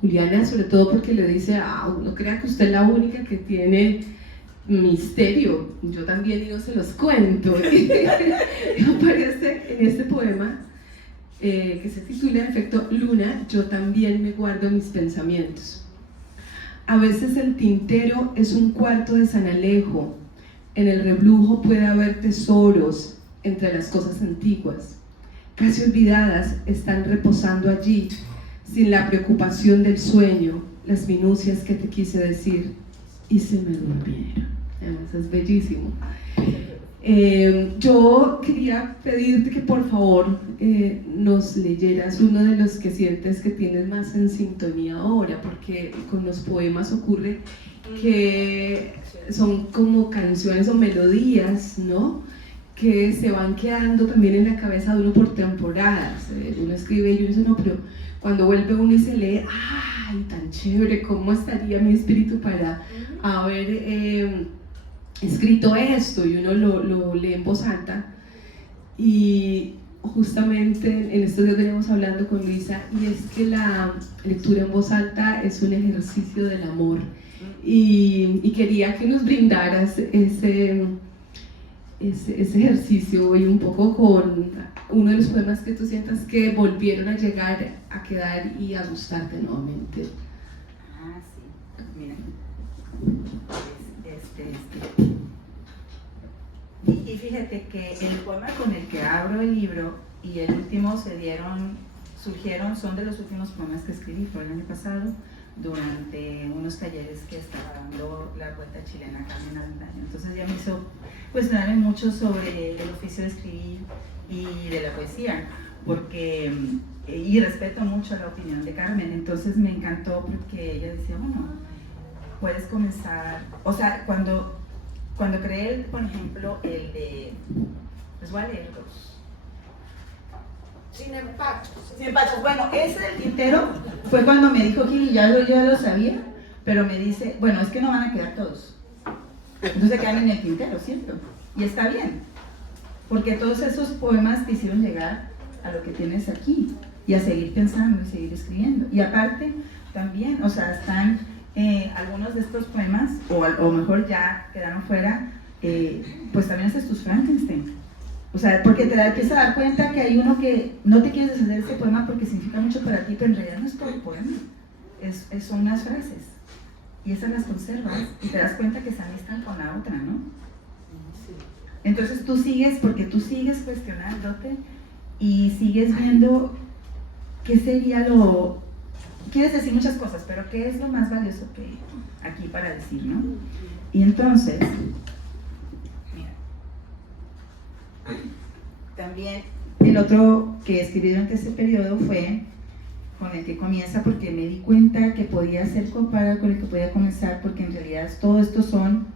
Juliana, sobre todo porque le dice, no crea que usted es la única que tiene misterio, yo también y no se los cuento. Y aparece en este poema que se titula en efecto Luna, yo también me guardo mis pensamientos. A veces el tintero es un cuarto de San Alejo, en el reblujo puede haber tesoros entre las cosas antiguas, casi olvidadas están reposando allí, sin la preocupación del sueño, las minucias que te quise decir y se me durmieron. Además es bellísimo. Yo quería pedirte que por favor nos leyeras uno de los que sientes que tienes más en sintonía ahora, porque con los poemas ocurre que son como canciones o melodías, ¿no?, que se van quedando también en la cabeza de uno por temporadas. Uno escribe y uno dice, no, pero cuando vuelve uno y se lee, ¡ay, tan chévere! ¿Cómo estaría mi espíritu para haber escrito esto? Y uno lo lee en voz alta. Y justamente en estos días veníamos hablando con Luisa, y es que la lectura en voz alta es un ejercicio del amor. Y quería que nos brindaras ese ejercicio hoy, un poco con uno de los poemas que tú sientas que volvieron a llegar, a quedar y a gustarte nuevamente. Sí, mira. Y fíjate que el poema con el que abro el libro y el último surgieron, son de los últimos poemas que escribí, fue el año pasado, durante unos talleres que estaba dando la Vuelta Chilena Carmen Avendaño. Entonces ya me hizo cuestionarme mucho sobre el oficio de escribir y de la poesía, porque y respeto mucho la opinión de Carmen. Entonces me encantó porque ella decía, bueno, puedes comenzar, o sea, cuando creé, por ejemplo, el de, les voy a leer dos. Sin empachos. Sin empachos. Bueno, ese del tintero fue cuando me dijo Gil, yo lo sabía, pero me dice, bueno, es que no van a quedar todos. Entonces quedan en el tintero, ¿cierto? Y está bien, porque todos esos poemas te hicieron llegar a lo que tienes aquí y a seguir pensando y seguir escribiendo. Y aparte, también, o sea, están algunos de estos poemas, o mejor ya quedaron fuera, pues también haces tus Frankenstein. O sea, porque te empiezas a dar cuenta que hay uno que no te quieres deshacer de ese poema porque significa mucho para ti, pero en realidad no es todo el poema, son unas frases. Y esas las conservas y te das cuenta que se amistan con la otra, ¿no? Entonces tú sigues, porque tú sigues cuestionándote y sigues viendo qué sería quieres decir muchas cosas, pero qué es lo más valioso que aquí para decir, ¿no? Y entonces, mira, también el otro que escribí durante ese periodo fue con el que comienza, porque me di cuenta que podía ser comparado con el que podía comenzar, porque en realidad todo esto son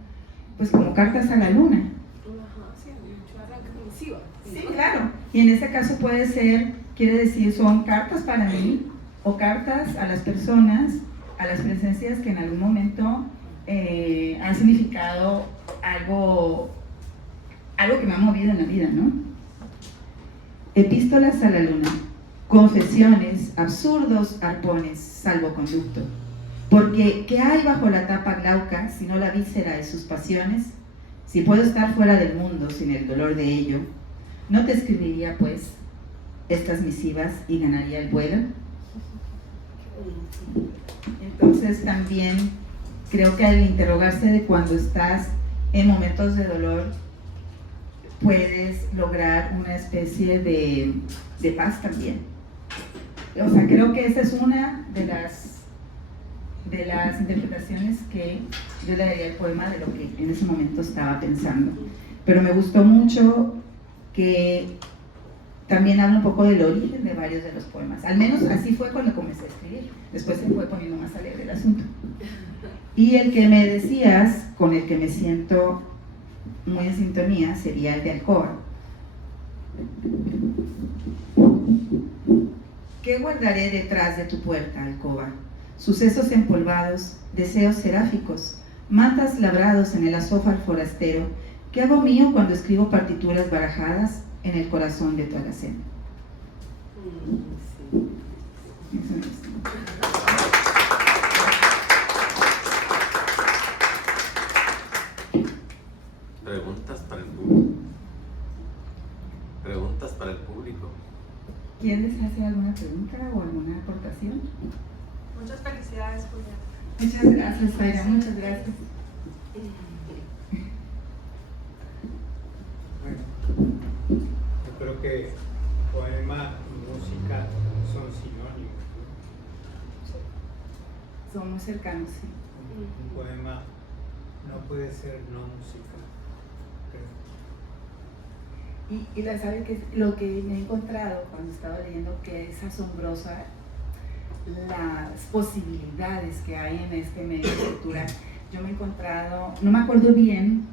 pues como cartas a la luna. Ajá, sí, mucho arranque misiva. Sí, claro. Y en este caso puede ser, quiere decir, son cartas para mí o cartas a las personas, a las presencias que en algún momento han significado algo que me ha movido en la vida, ¿no? Epístolas a la luna, confesiones, absurdos arpones, salvoconducto. Porque, ¿qué hay bajo la tapa glauca sino la víscera de sus pasiones? Si puedo estar fuera del mundo sin el dolor de ello, ¿no te escribiría, pues, estas misivas y ganaría el vuelo? Entonces, también creo que al interrogarse de cuando estás en momentos de dolor, puedes lograr una especie de paz también. O sea, creo que esa es una de las interpretaciones que yo le daría al poema de lo que en ese momento estaba pensando. Pero me gustó mucho que también habla un poco del origen de varios de los poemas. Al menos así fue cuando comencé a escribir. Después se fue poniendo más alegre el asunto. Y el que me decías, con el que me siento muy en sintonía, sería el de Alcoba. ¿Qué guardaré detrás de tu puerta, alcoba? Sucesos empolvados, deseos seráficos, matas labrados en el azófar forastero, ¿qué hago mío cuando escribo partituras barajadas en el corazón de tu alacena? Eso es. Preguntas para el público. Preguntas para el público. ¿Quién les hace alguna pregunta o alguna aportación? Muchas felicidades, Julia. Muchas gracias, Zaira, muchas gracias. Bueno, yo creo que poema y música son sinónimos, ¿no? Son muy cercanos, sí. Un poema no puede ser no música, creo. Y la sabe que lo que me he encontrado cuando estaba leyendo, que es asombrosa las posibilidades que hay en este medio de escritura. Yo me he encontrado, no me acuerdo bien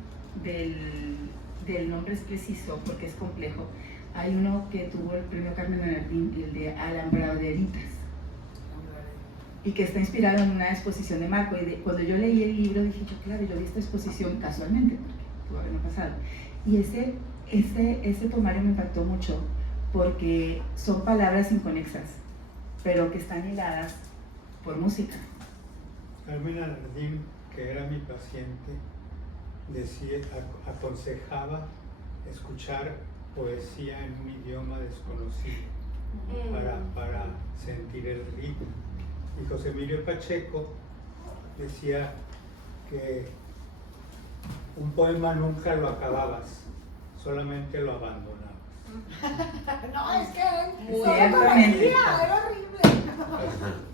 del nombre preciso porque es complejo. Hay uno que tuvo el premio Carmen Bernardín, el de Alambraderitas, y que está inspirado en una exposición de Marco. Y cuando yo leí el libro dije, claro, yo vi esta exposición casualmente, porque tuvo haberme pasado. Y ese poemario me impactó mucho porque son palabras inconexas, pero que están hiladas por música. Carmen Alardín, que era mi paciente, aconsejaba escuchar poesía en un idioma desconocido para sentir el ritmo. Y José Emilio Pacheco decía que un poema nunca lo acababas, solamente lo abandonabas. No, es que Muy solo ciertamente. corregía, era horrible.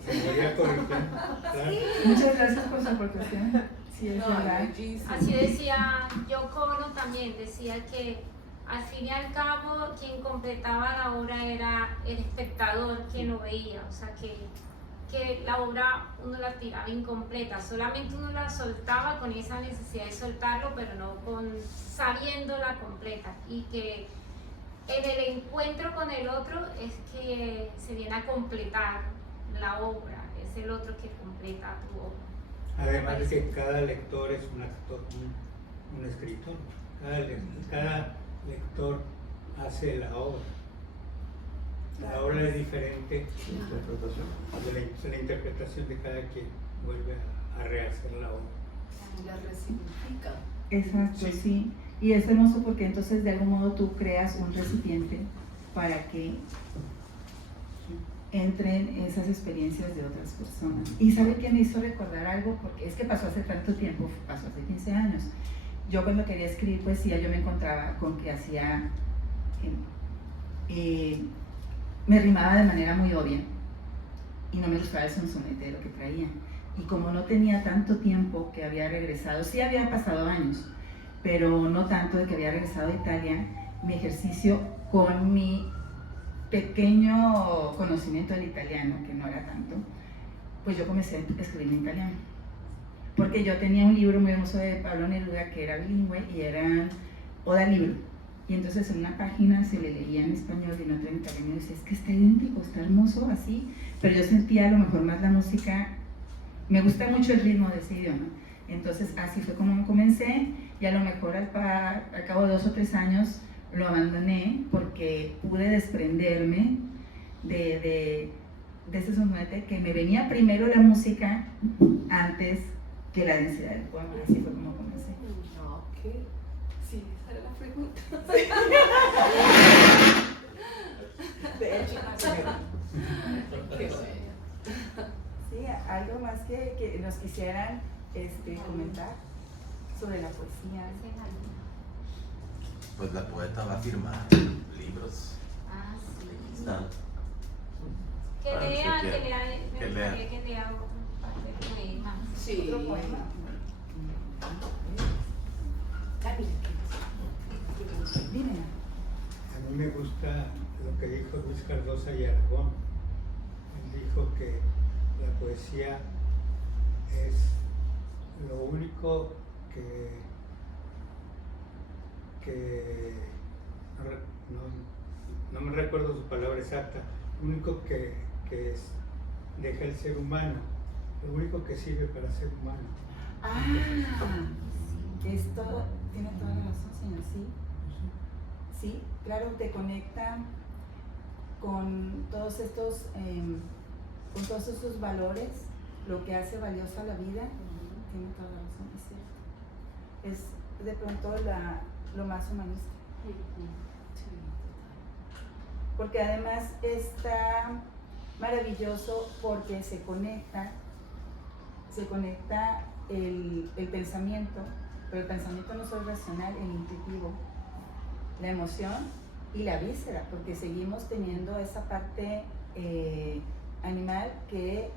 Se moría corrigiendo, claro. Muchas gracias por su aportación. Sí, es verdad. Así decía Yoko Ono también, decía que al fin y al cabo quien completaba la obra era el espectador, quien lo veía, o sea que la obra uno la tiraba incompleta, solamente uno la soltaba con esa necesidad de soltarlo, pero no sabiéndola completa, y que en el encuentro con el otro es que se viene a completar la obra, es el otro que completa tu obra. Además de que cada lector es un actor, un escritor. Cada lector hace la obra. La obra es diferente de la interpretación de cada quien. Vuelve a rehacer la obra. La resignifica. Exacto, Sí. sí. Y es hermoso porque entonces de algún modo tú creas un recipiente para que entren esas experiencias de otras personas. Y ¿sabe qué me hizo recordar algo? Porque es que pasó hace tanto tiempo, pasó hace 15 años. Yo cuando quería escribir poesía yo me encontraba con que hacía, me rimaba de manera muy obvia y no me gustaba el sonsonetero que traía. Y como no tenía tanto tiempo que había regresado, sí había pasado años, pero no tanto de que había regresado a Italia, mi ejercicio con mi pequeño conocimiento del italiano, que no era tanto, pues yo comencé a escribir en italiano. porque yo tenía un libro muy hermoso de Pablo Neruda que era bilingüe y era Oda Libro. Y entonces en una página se le leía en español y en otra en italiano y decía, es que está idéntico, está hermoso así, pero yo sentía a lo mejor más la música, me gusta mucho el ritmo de ese idioma. Entonces así fue como comencé y a lo mejor al cabo de 2 o 3 años lo abandoné porque pude desprenderme de ese soporte que me venía primero la música antes que la densidad del poema. Así fue como comencé. Ok, sí, esa era la pregunta. De hecho, Qué bueno. sí, algo más que nos quisieran comentar sobre la poesía. Pues la poeta va a firmar libros. Ah, sí. Aquí están. Que Ah, lea, sí, que lea, me que gustaría lea. que lea otro par de poemas. Sí. Otro poema. Dime. A mí me gusta lo que dijo Luis Cardosa y Aragón. Él dijo que la poesía es lo único no me recuerdo su palabra exacta, lo único que deja el ser humano, lo único que sirve para ser humano. Esto tiene toda la razón, señor, sí. Sí, claro, te conecta con todos estos valores, lo que hace valiosa la vida. Tiene toda la razón, es cierto. Es de pronto lo más humanista. Porque además está maravilloso porque se conecta el pensamiento, pero el pensamiento no solo racional, el intuitivo, la emoción y la víscera, porque seguimos teniendo esa parte animal que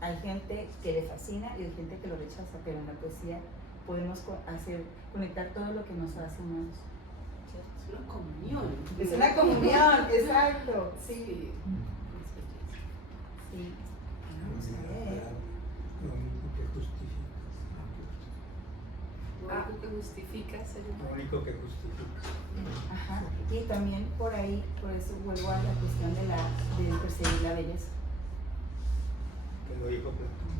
hay gente que le fascina y hay gente que lo rechaza, pero en la poesía podemos conectar todo lo que nos hace humanos. Es una comunión. Es una comunión, exacto. Sí. Sí. Vamos a ver. Lo único que justifica. Algo que justifica ser Lo humano. único que justifica. Ajá. Y también por ahí, por eso vuelvo a la cuestión de perseguir la belleza. Que lo dijo Platón.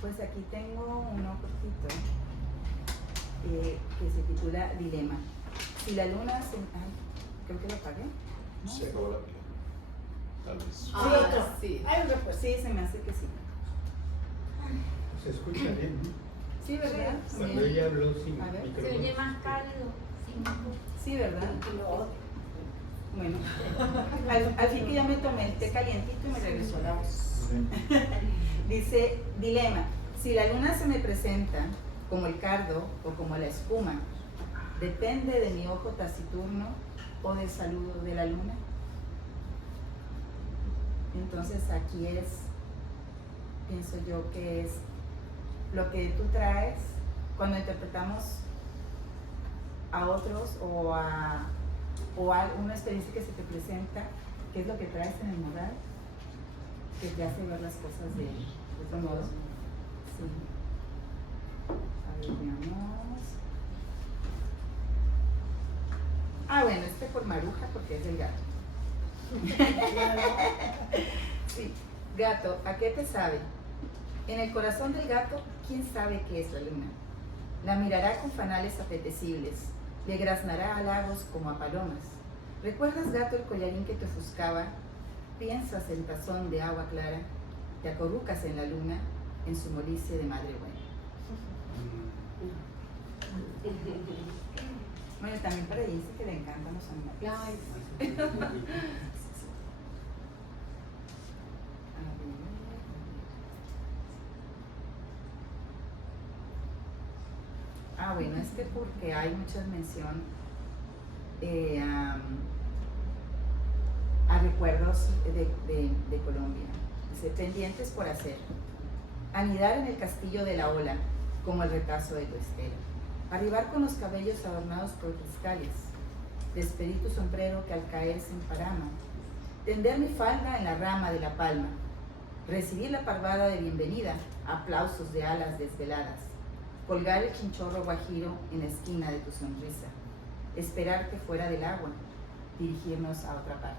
Pues aquí tengo uno cortito que se titula Dilema. Si la luna se... Ay, creo que lo apagué. ¿No? Se acabó la pila. Tal vez. otro. Sí. Hay otro, pues sí, se me hace que sí. Se escucha bien, ¿no? Sí, ¿verdad? Cuando ella habló sin A ver. Se oye micrófono. más cálido. Sí, ¿verdad? Bueno, al fin que ya me tomé el té calientito y me regresó la voz. Dice, dilema, si la luna se me presenta como el cardo o como la espuma, ¿depende de mi ojo taciturno o del saludo de la luna? Entonces aquí pienso yo que es lo que tú traes cuando interpretamos a otros o a una experiencia que se te presenta, qué es lo que traes en el moral, que te hace ver las cosas de otro modo. Sí. A ver, veamos. Bueno, por Maruja, porque es del gato. Sí, gato, ¿a qué te sabe? En el corazón del gato, ¿quién sabe qué es la luna? La mirará con fanales apetecibles, le graznará halagos como a palomas. ¿Recuerdas, gato, el collarín que te ofuscaba? Piensas en tazón de agua clara, te acurrucas en la luna, en su molicie de madre buena. Bueno, también para ella dice que le encantan los animales. Ay, Bueno, porque hay mucha mención a recuerdos de Colombia. Dice, pendientes por hacer. Anidar en el castillo de la ola, como el retazo de tu estela. Arribar con los cabellos adornados por cristales. Despedir tu sombrero que al caer se emparama. Tender mi falda en la rama de la palma. recibir la palmada de bienvenida, aplausos de alas desveladas, colgar el chinchorro guajiro en la esquina de tu sonrisa, esperarte fuera del agua, dirigirnos a otra parte.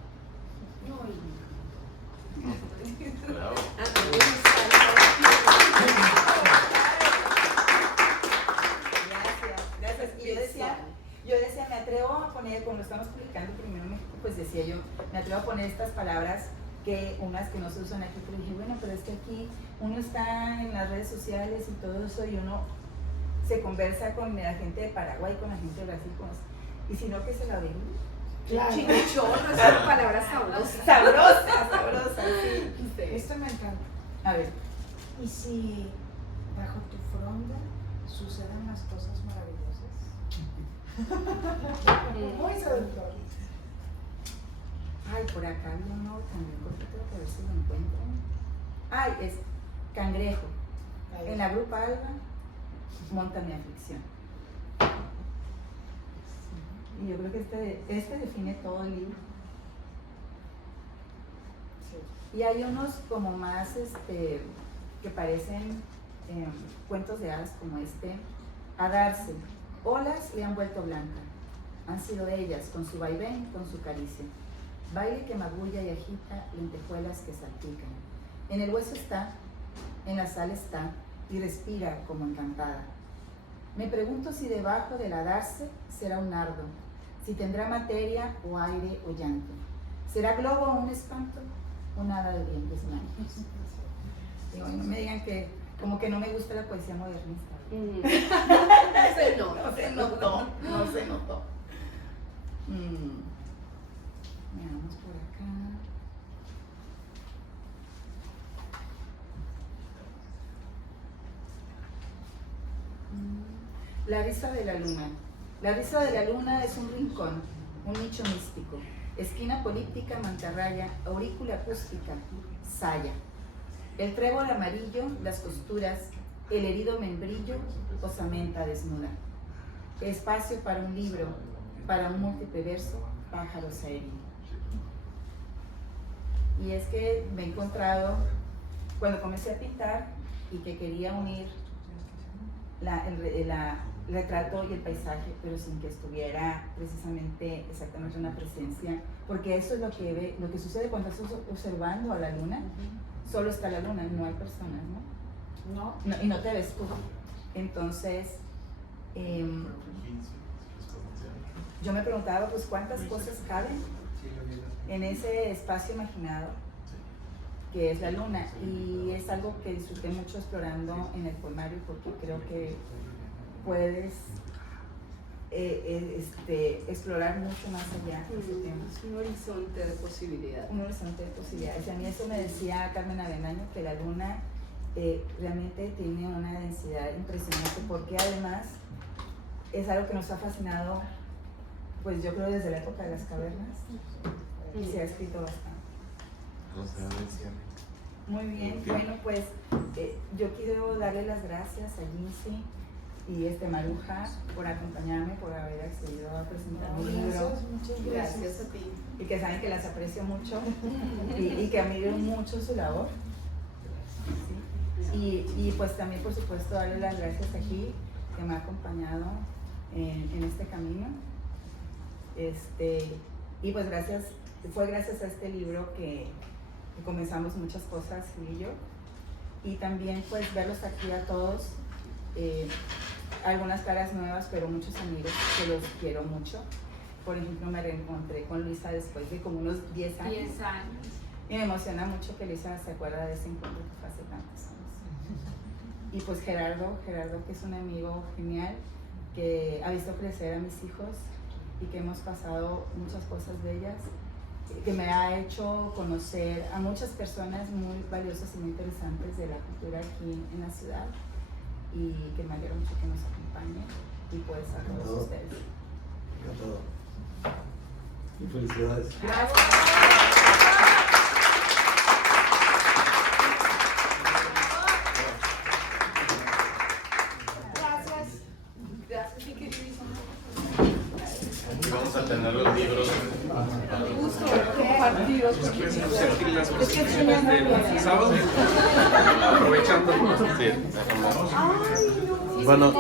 Bravo. Gracias. Y yo decía, me atrevo a poner, como lo estamos publicando primero en México, pues decía yo, me atrevo a poner estas palabras que unas que no se usan aquí, pero dije, bueno, pero es que aquí uno está en las redes sociales y todo eso y uno se conversa con la gente de Paraguay, con la gente de Brasil, y si no, que se la den. Claro. Chinchorro, es una palabra sabrosa. Sabrosa, sí. Esto me encanta. A ver, ¿Y si bajo tu fronda suceden las cosas maravillosas? Muy seductor. ay, por acá había uno también cortito, a ver si lo encuentran. Ay, es Cangrejo. En la grupa Alba, monta mi aflicción. Y yo creo que este define todo el libro. Sí. Y hay unos como más que parecen cuentos de hadas como este. A darse. Olas le han vuelto blanca. Han sido ellas, con su vaivén, con su caricia. Baile que magulla y agita lentejuelas que salpican. En el hueso está, en la sal está, y respira como encantada. Me pregunto si debajo del darse será un nardo, si tendrá materia o aire o llanto. ¿Será globo o un espanto? Un hada de dientes blancos. Digo, no me digan que como que no me gusta la poesía modernista. No se notó. Veamos por acá. La risa de la luna. La risa de la luna es un rincón, un nicho místico, esquina políptica, mantarraya, aurícula acústica, saya. El trébol amarillo, las costuras, el herido membrillo, osamenta desnuda. Espacio para un libro, para un múltiple verso, pájaros aéreos. Y es que me he encontrado, cuando comencé a pintar y que quería unir el retrato y el paisaje, pero sin que estuviera precisamente exactamente una presencia, porque eso es lo que sucede cuando estás observando a la luna. Solo está la luna, no hay personas, ¿no? Y no te ves tú. Entonces, yo me preguntaba, pues, ¿cuántas cosas caben en ese espacio imaginado que es la luna? Y es algo que disfruté mucho explorando en el poemario, porque creo que puedes explorar mucho más allá de ese tema. Es un horizonte de posibilidades. Un horizonte de posibilidades. A mí eso me decía Carmen Avenaño, que la luna realmente tiene una densidad impresionante, porque además es algo que nos ha fascinado, pues yo creo desde la época de las cavernas, y se ha escrito bastante. Muy bien, bueno, pues yo quiero darle las gracias a Jinsi y Maruja por acompañarme, por haber accedido a presentar mi libro. Muchas Gracias a ti. Y que saben que las aprecio mucho y que admiro mucho su labor. Sí. Y pues también, por supuesto, darle las gracias a Gil, que me ha acompañado en este camino. Y pues fue gracias a este libro que comenzamos muchas cosas, Gil y yo. Y también pues verlos aquí a todos, algunas caras nuevas, pero muchos amigos que los quiero mucho. Por ejemplo, me reencontré con Luisa después de como unos 10 años. 10 años. Y me emociona mucho que Luisa se acuerda de ese encuentro que fue hace tantos años. Y pues Gerardo, que es un amigo genial, que ha visto crecer a mis hijos y que hemos pasado muchas cosas bellas, que me ha hecho conocer a muchas personas muy valiosas y muy interesantes de la cultura aquí en la ciudad, y que me alegra mucho que nos acompañen, y pues a todos ustedes. Encantado. Y felicidades. Gracias, mi queridísimo. Y vamos a tener los libros gusto compartir otro Aquí las presentaciones del sábado, aprovechando. Sí, déjame. Ay, no. Bueno,